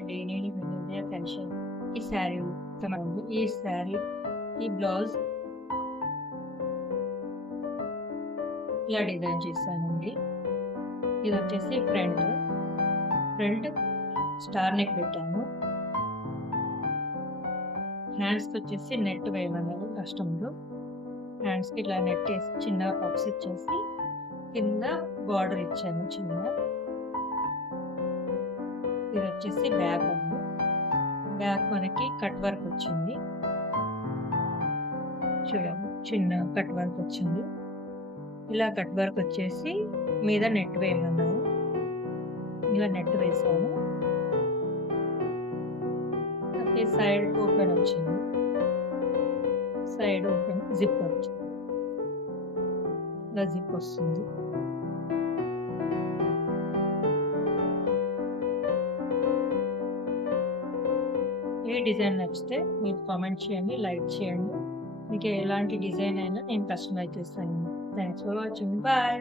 అండి, నేను మీ విజయ ఫ్యాషన్. ఈ శారీ చూపిస్తామండి. ఈ శారీ ఈ బ్లౌజ్ ఇలా డిజైన్ చేశానండి. ఇది వచ్చేసి ఫ్రంట్ స్టార్ నెక్ పెట్టాను. హ్యాండ్స్కి వచ్చేసి నెట్ వేయమన్నారు కస్టమర్. హ్యాండ్స్కి ఇట్లా నెట్ వేసి చిన్న పప్స్ ఇచ్చేసి కింద బార్డర్ ఇచ్చాను చిన్నగా. ఇది వచ్చేసి బ్యాక్ అండి. బ్యాక్ మనకి కట్ వర్క్ వచ్చింది, చూడండి చిన్న కట్ వర్క్ వచ్చింది. ఇలా కట్ వర్క్ వచ్చేసి మీద నెట్ వేయమన్నారు, ఇలా నెట్ వేసాను. సైడ్ ఓపెన్ వచ్చింది, సైడ్ ఓపెన్ జిప్ వచ్చింది, ఇలా జిప్ వస్తుంది. ఏ డిజైన్ నచ్చితే మీరు కామెంట్ చేయండి, లైక్ చేయండి. మీకు ఎలాంటి డిజైన్ అయినా నేను కస్టమైజ్ చేస్తాను. Thanks for watching. బాయ్.